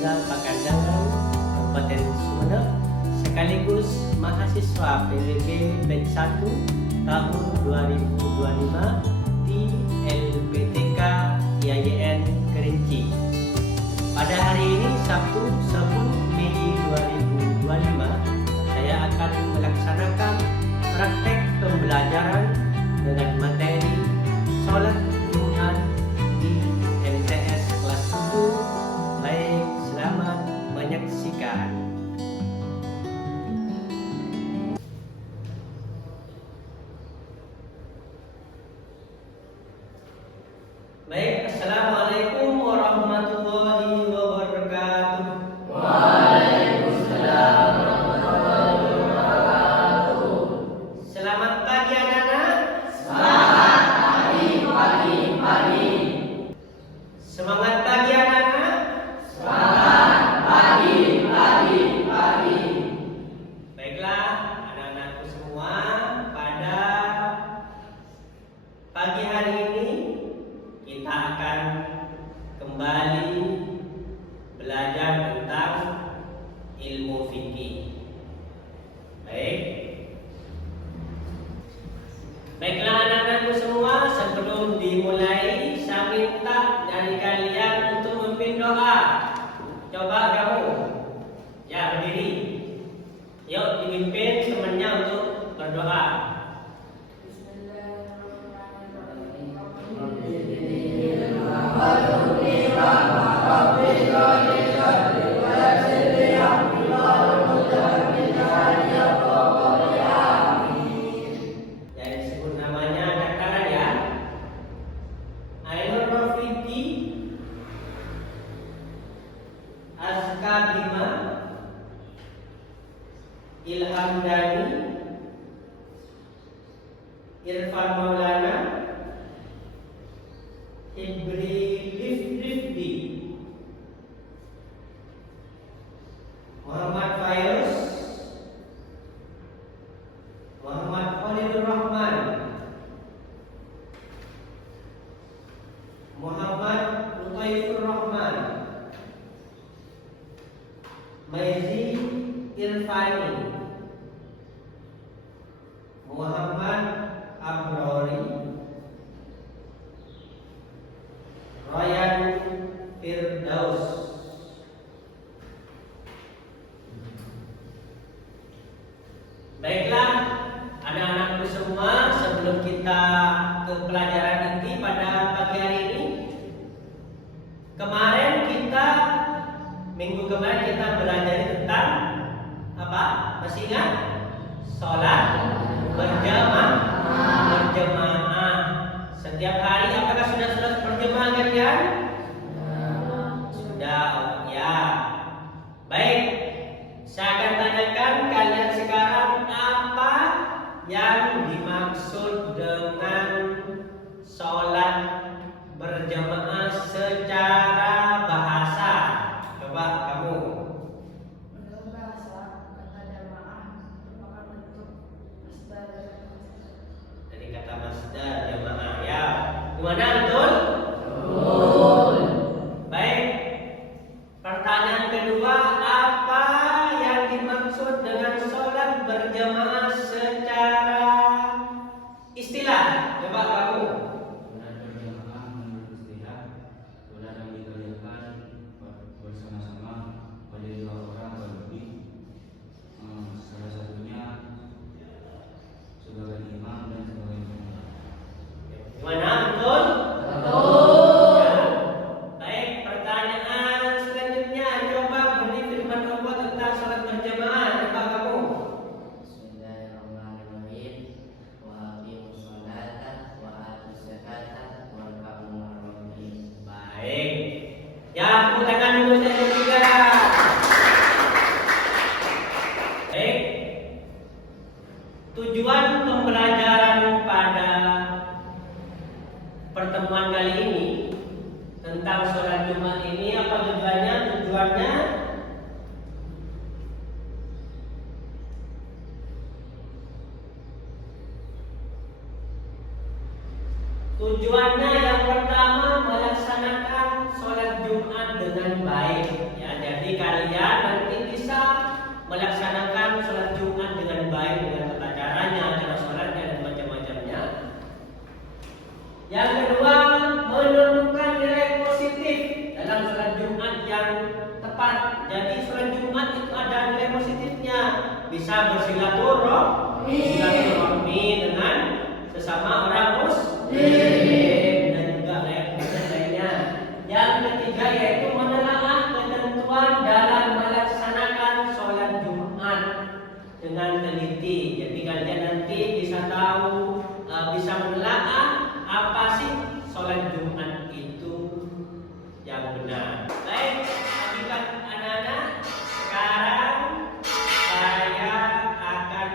Tunggal Pakandangan, Kabupaten Sumeneb, sekaligus mahasiswa PWB batch 1 tahun 2025 di LPTK IAIN Kerinci. Pada hari ini Sabtu 10 Mei 2025, saya akan melaksanakan praktek pembelajaran dengan materi sholat Jumat di MTS kelas 7. Baik, selamat menyaksikan. Baik, Assalamualaikum warahmatullahi wabarakatuh. Waalaikumsalam warahmatullahi wabarakatuh. Selamat pagi anak-anak. Selamat pagi. Semangat pagi anak-anak. Selamat pagi. Baiklah anak-anakku semua, pada pagi hari ini kita akan kembali belajar tentang ilmu fikih. Baiklah anak-anakku semua, sebelum dimulai saya minta dari kalian untuk memimpin doa. Coba kamu, ya berdiri. Yuk dipimpin temannya untuk berdoa. Yang disebut namanya katakan ya. Ainur Rafiki Azka Bima Ilham Dani Irfan Maulana Hibri Rifdi Muhammad Fayus Muhammad Khalilur Rahman Muhammad Lutaifur Rahman Maizi Irfani Muhammad Abrori Ryan Firdaus. Baiklah anak-anakku semua, sebelum kita ke pelajaran inti pada pagi hari ini, minggu kemarin kita belajar tentang apa? Masih ingat? Sholat berjamaah. Setiap hari apakah sudah berjamaah kalian? Sudah, ya. Baik, saya akan tanyakan kalian sekarang apa yang dimaksud dengan sholat berjamaah secara bahasa. Coba kamu. Menurut bahasa, kata jamaah merupakan bentuk masdar dari masdar. Dari kata masdar jamaah ya. Gimana betul? Betul. Baik. Pertanyaan kedua, apa yang dimaksud dengan sholat berjamaah secara istilah? Coba kamu. Sholat berjamaah menurut istilah sholat yang dikerjakan bersama-sama oleh dua orang atau lebih, salah satunya sebagai imam dan sebagai makmum. Gimana betul? Betul. Ya. Baik, pertanyaan selanjutnya, coba beri firman Allah tentang sholat berjamaah. Coba kamu. Bismillahirrahmanirrahim. Wa aqimus sholata wa atuz zakata warka'u ma'ar-raki'in. Baik. Ya, tepuk tangan dulu saya juga. Baik. Tujuan pembelajaran pada pertemuan kali ini tentang sholat Jumat ini apa tujuannya? Tujuannya yang pertama melaksanakan sholat Jumat dengan baik, ya. Jadi Jadi kalian nanti bisa melaksanakan sholat Jumat dengan baik, dengan tata caranya, cara sholatnya dan macam-macamnya. Yang kedua, menentukan nilai positif dalam sholat Jumat yang tepat. Jadi sholat Jumat itu ada nilai positifnya. Bisa bersilaturahmi dengan sesama orang muslim dan juga lainnya. Yang ketiga yaitu menelaah ketentuan dalam melaksanakan sholat Jumat dengan teliti. Jadi kalian nanti bisa tahu, bisa menelaah apa sih sholat Jumat itu yang benar. Baik, adik-adik anak-anak, sekarang saya akan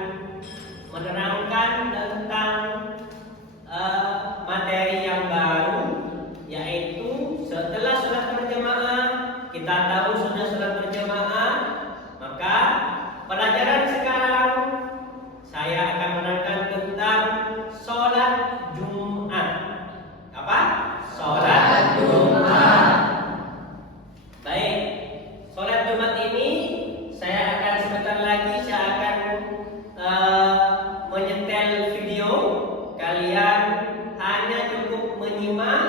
menerangkan tentang materi yang baru, yaitu setelah sholat berjamaah. Kita tahu sudah sholat berjamaah, maka pelajaran sekarang saya akan menerangkan tentang sholat Jumat. Apa? Sholat Jumat. Baik, sholat Jumat ini saya akan sebentar lagi menyetel video. Kalian hanya cukup menyimak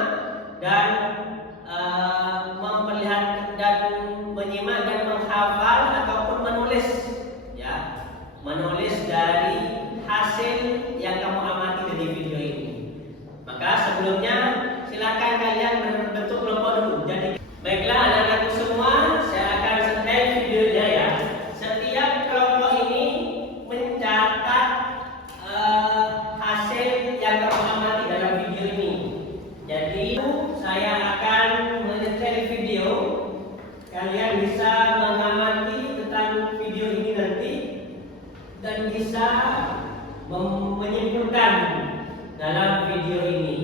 dan memperlihatkan dan menyimak dan menghafal ataupun menulis, ya, menulis dari hasil yang kamu amati dari video ini. Maka sebelumnya silakan kalian membentuk kelompok dulu. Jadi baiklah anak-anakku semua, saya akan setel videonya ya. Setiap kelompok ini mencatat hasil yang kamu amati dalam video ini. Jadi saya akan menyetel video. Kalian bisa mengamati tentang video ini nanti dan bisa menyimpulkan dalam video ini.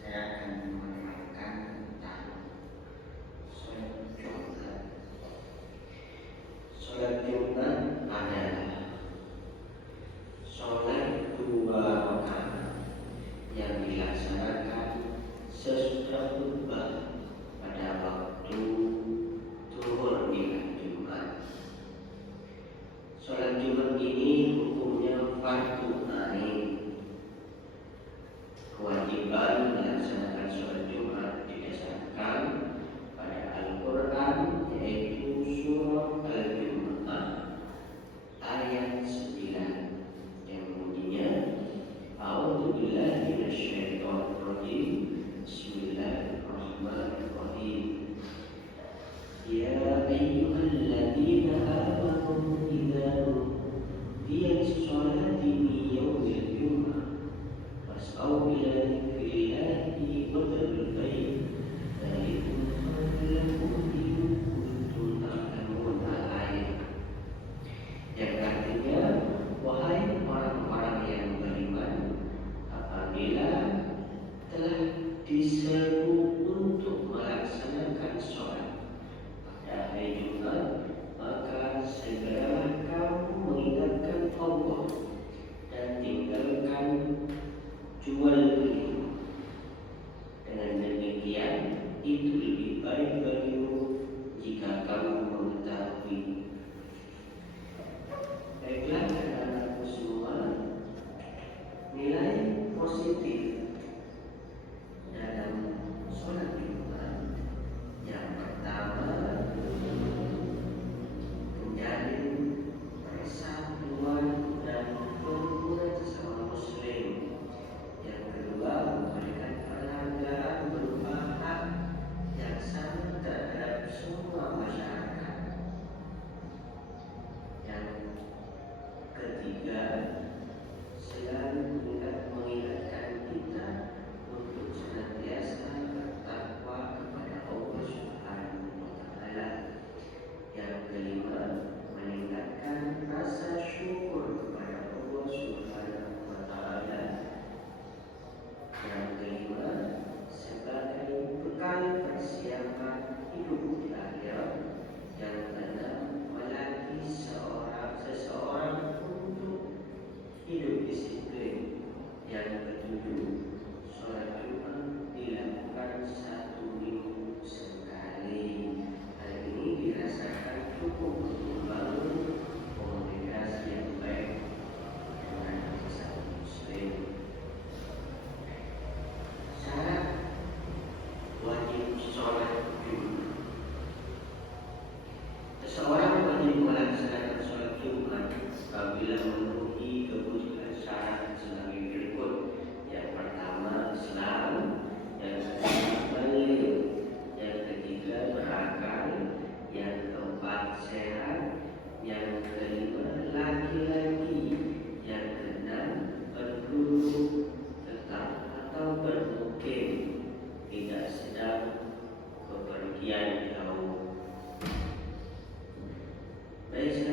Saya akan menerangkan tentang sholat Jumat. Sholat Jumat adalah sholat 2 rakaat yang dilaksanakan sesudah khutbah pada waktu zuhur di hari Jumat. Sholat Jumat ini hukumnya fardu ain. Kewajiban melaksanakan sholat Jumat didasarkan pada Al-Quran, yaitu surah Al-Jumu'ah ayat 9 yang bunyinya A'udzubillahi minasyaitonirrajim. Bismillahirrahmanirrahim. Ya ayyuhalladzina amanu idza nudiya lis-sholati min yaumil jumu'ah fas'au ila dzikrillah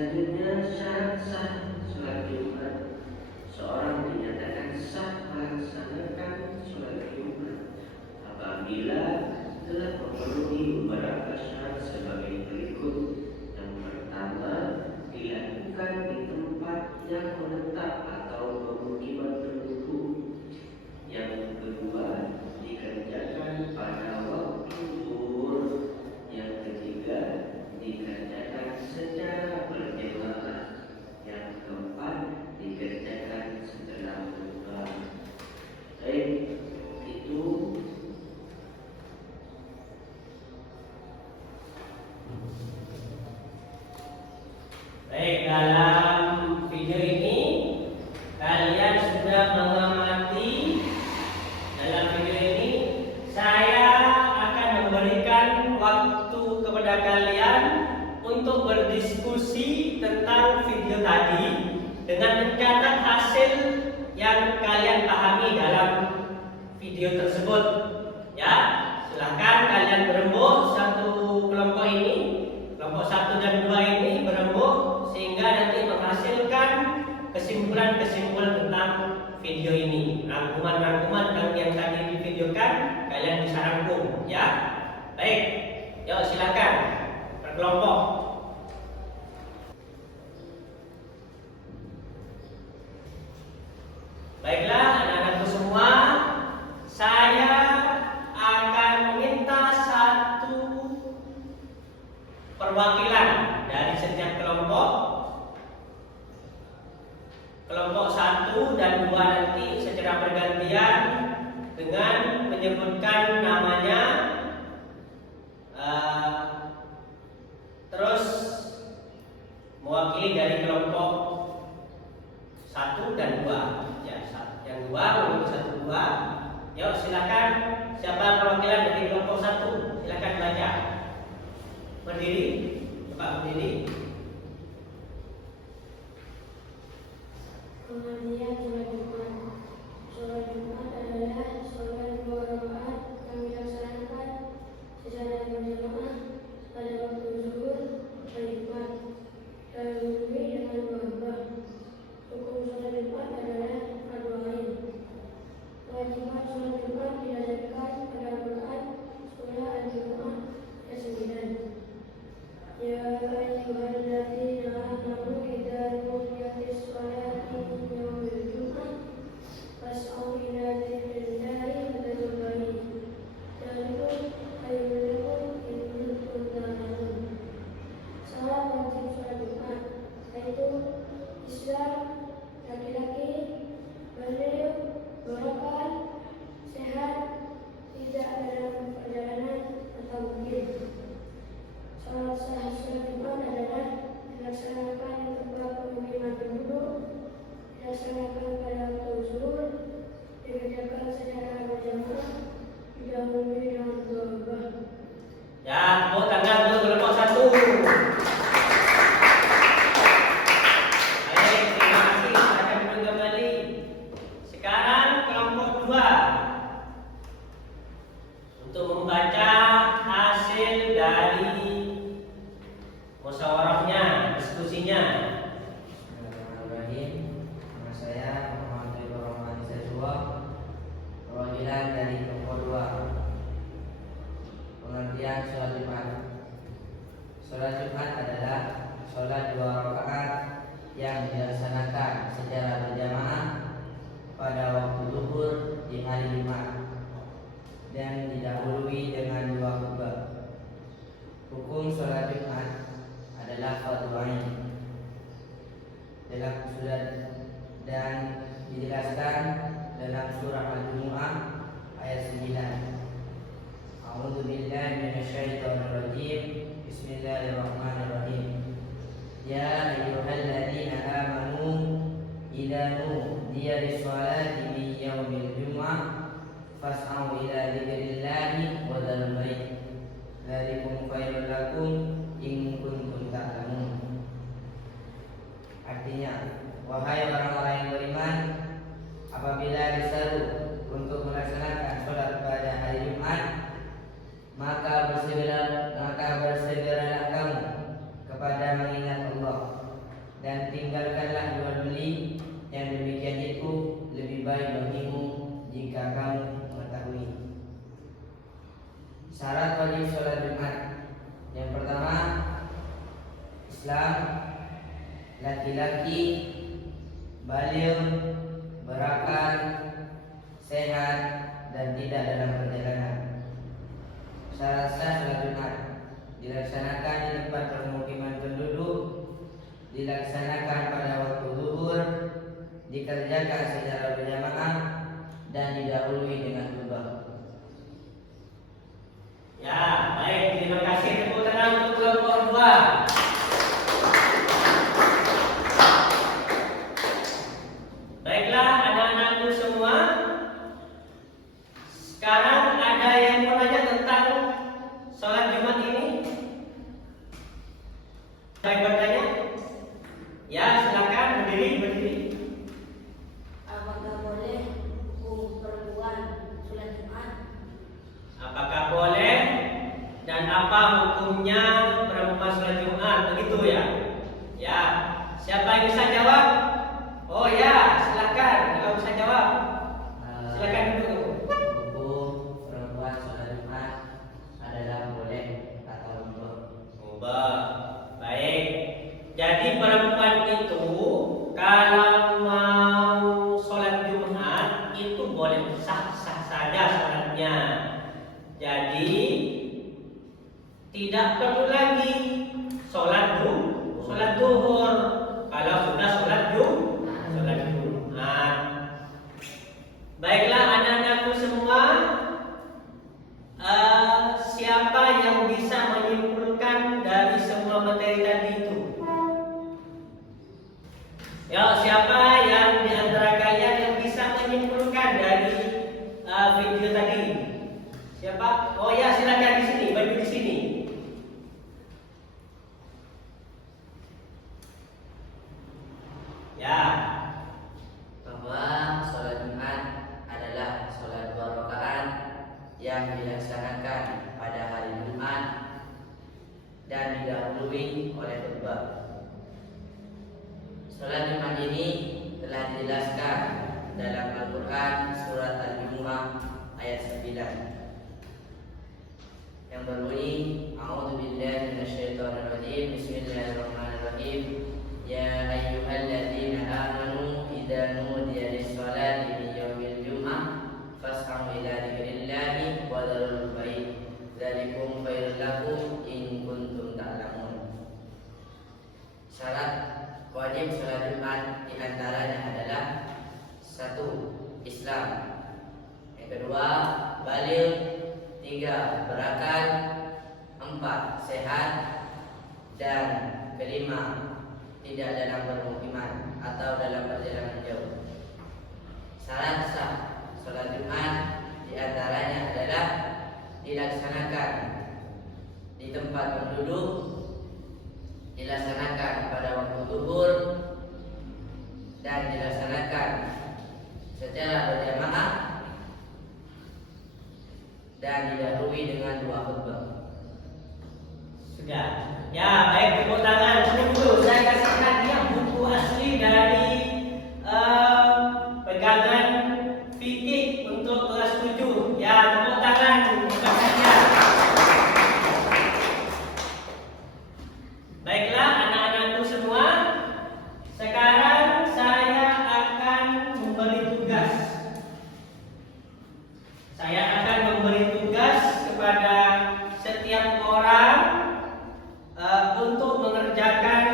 Selanjutnya syarat sah sholat Jumat. Seorang dinyatakan sah melaksanakan sholat Jumat apabila telah memenuhi beberapa syarat sebagai berikut. Yang pertama, dilakukan di tempat yang menetap atau pemukiman penduduk. Yang kedua, dikerjakan pada waktu zuhur. Yang ketiga, dikerjakan secara berjamaah. Yang keempat, dikerjakan setelah buka. Baik, itu baik, dalam video ini kalian sudah mengamati. Dalam video ini saya akan memberikan waktu kepada kalian untuk berdiskusi tentang video tadi dengan mencatat hasil yang kalian pahami dalam video tersebut. Ya, silahkan kalian berembuk satu kelompok ini, kelompok 1 dan 2 ini berembuk sehingga nanti menghasilkan kesimpulan-kesimpulan tentang video ini. Rangkuman-rangkuman yang tadi divideokan kalian bisa rangkum, ya. Baik, yuk silakan berkelompok. Baiklah anak-anakku semua, saya akan meminta satu perwakilan dari setiap kelompok. Kelompok 1 dan 2 nanti secara bergantian dengan menyebutkan namanya, terus mewakili dari kelompok 1 dan 2. Ya, yang 2 untuk 1 2. Yuk silakan, siapa perwakilan dari kelompok 1? Silakan baca. Berdiri, coba berdiri. Kemudian sholat Jumat. Sholat Jumat adalah sholat 2 rakaat yang dilaksanakan secara berjamaah pada waktu zuhur hari Jumat dan diikuti dengan khutbah. Hukum sholat Jumat adalah fardu ain. Kewajiban sholat Jumat didasarkan pada Al-Quran surah Al-Jumu'ah ayat 9. Ya ayyuhalladzina amanu idza nudiyatis sholati min yaumil jumu'ah fas'au ila dzikrillahi wa dzarul bai'a. Dzalikum khairul lakum in kuntum ta'lamun. Syarat wajib sholat Jumat yaitu Islam, laki-laki, baligh, berakal, sehat, tidak dalam perjalanan atau mungkin. Sholat sah sholat Jumat adalah dilaksanakan di tempat pemukiman penduduk, dilaksanakan pada waktu zuhur, dikerjakan secara berjamaah, didahului dengan khutbah. Ya, tepuk tangan untuk kelompok 1. Baik, terima kasih. Silakan duduk kembali. Sekarang kelompok 2 untuk membaca hasil dari musyawarahnya, diskusinya. Bismillahirrahmanirrahim. Nama saya Muhammad Ibrahim Rahman Siswa, perwakilan dari kelompok 2. Pengertian sholat Jumat. Sholat Jumat adalah sholat 2 rakaat yang dilaksanakan secara berjamaah pada waktu zuhur di hari Jumat dan didahului dengan 2 khutbah. Hukum sholat Jumat adalah fardu ain dalam surat dan dijelaskan dalam surah Al-Jumu'ah ayat 9. A'udzu billahi minasyaitonir rajim. Bismillahirrahmanirrahim. Ya ayyuhalladzina amanu idza nudiya lis-sholati min yaumil jumu'ah fas'au ila dzikrillahi wa dzarul bai'a. Dzalikum khairul lakum in kuntum ta'lamun. Artinya, wahai orang-orang yang beriman, apabila diseru untuk melaksanakan sholat pada hari Jumat, maka bersegeralah kamu kepada mengingat Allah tinggalkanlah jual beli, yang demikian itu lebih baik bagimu jika kamu mengetahui. Syarat wajib sholat Jumat. Yang pertama, Islam, laki-laki, baligh, berakal, sehat, dan tidak dalam perjalanan. Syarat sah sholat Jumat dilaksanakan di tempat permukiman penduduk, dilaksanakan pada waktu zuhur, dikerjakan secara berjamaah, dan didahului dengan khutbah. Ya, baik. Terima kasih. Tepuk tangan untuk kelompok 2. Baiklah, anak-anakku semua. Sekarang ada yang mau nanya tentang sholat Jumat ini? Saya bertanya? Ya, silakan berdiri. Apakah boleh hukum perempuan sholat Jumat? Apakah boleh dan apa hukumnya perempuan sholat Jumat? Begitu ya? Ya, siapa yang bisa jawab? Oh ya, silakan. Kalau bisa jawab, silakan duduk. Hukum perempuan sholat Jumat adalah boleh atau mubah. Mubah. Baik. Jadi perempuan itu kalau mau sholat Jumat itu boleh sah-sah saja sholatnya. Jadi tidak perlu lagi sholat duhur kalau sudah sholat Jumat. Baiklah anak-anakku semua, siapa yang bisa menyimpulkan dari semua materi tadi itu? Ya, siapa yang di antara kalian yang bisa menyimpulkan dari video tadi? Siapa? Oh ya, silakan di sini, baju di sini. Ya. Bahwa sholat Jumat adalah sholat 2 rakaat yang dilaksanakan pada hari Jumat dan didahului oleh khutbah. Sholat Jumat ini telah dijelaskan dalam Al-Quran surat Al-Jumu'ah ayat 9 yang berbunyi, A'udzubillahi minasyaitonirrajim, Bismillahirrahmanirrahim. Ya ayyuhalladzina amanu idza nudiya lis-sholati min yaumil jum'ah fas'au ila dzikrillahi wa dzarul bai'a dzalikum khairul lakum in kuntum ta'lamun. Syarat wajib sholat Jumat diantaranya adalah 1. Islam, yang kedua baligh, 3. berakal, 4. sehat, dan kelima tidak dalam permukiman atau dalam perjalanan jauh. Syarat sah sholat Jumat diantaranya adalah dilaksanakan di tempat penduduk, dilaksanakan pada waktu zuhur, dan dilaksanakan secara berjamaah, dan didahului dengan 2 khutbah. Sudah. Ya, baik, tepuk tangan. Tunggu, saya kasih hadiah buku asli dari pegangan fikih untuk kelas 7. Ya, tepuk tangan. Bukan saja. Baiklah, anak-anakku semua. Sekarang saya akan memberi tugas. Saya akan memberi tugas kepada setiap orang untuk mengerjakan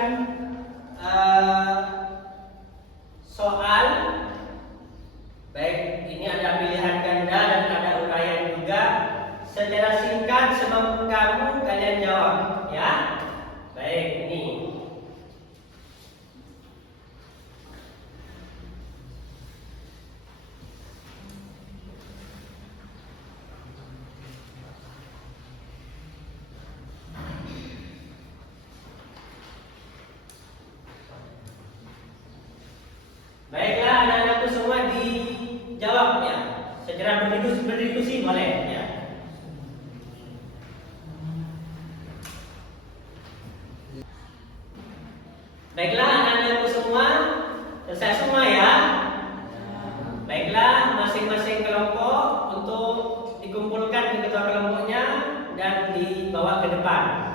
soal. Baik, ini ada pilihan ganda dan ada uraian juga. Secara singkat semampu kamu kalian jawab, ya. Baik, ini. Baiklah, anak-anakku semua dijawab ya. Segera berdiskusi boleh ya. Baiklah, anak-anakku semua. Selesai semua ya? Baiklah, masing-masing kelompok untuk dikumpulkan ke ketua kelompoknya dan dibawa ke depan.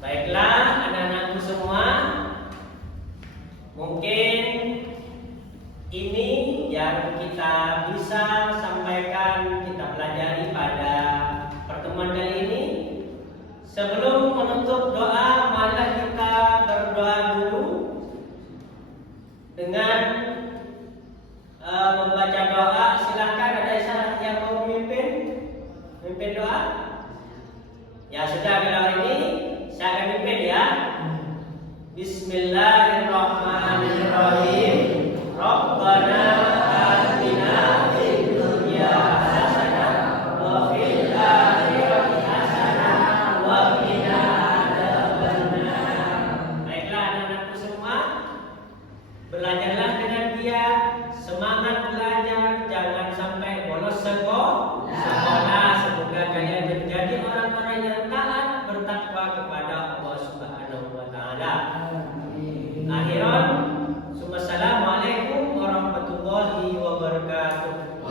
Baiklah, anak-anakku semua, mungkin ini yang kita bisa sampaikan, kita pelajari pada pertemuan kali ini. Sebelum menutup doa, marilah kita berdoa dulu dengan membaca doa. Silakan, ada yang mau memimpin doa? Ya sudah, kalau ini saya akan pimpin ya. Bismillahirrahmanirrahim. Rabbana atina fid dunya hasanah wa fil akhirati hasanah wa qina adzabannar. Baiklah anak-anakku semua, belajarlah dengan giat, semangat belajar, jangan sampai bolos sekolah. Semoga kalian menjadi orang-orang yang taat, bertakwa kepada Allah Subhanahu wa taala. Akhiran, assalamualaikum warahmatullahi wabarakatuh.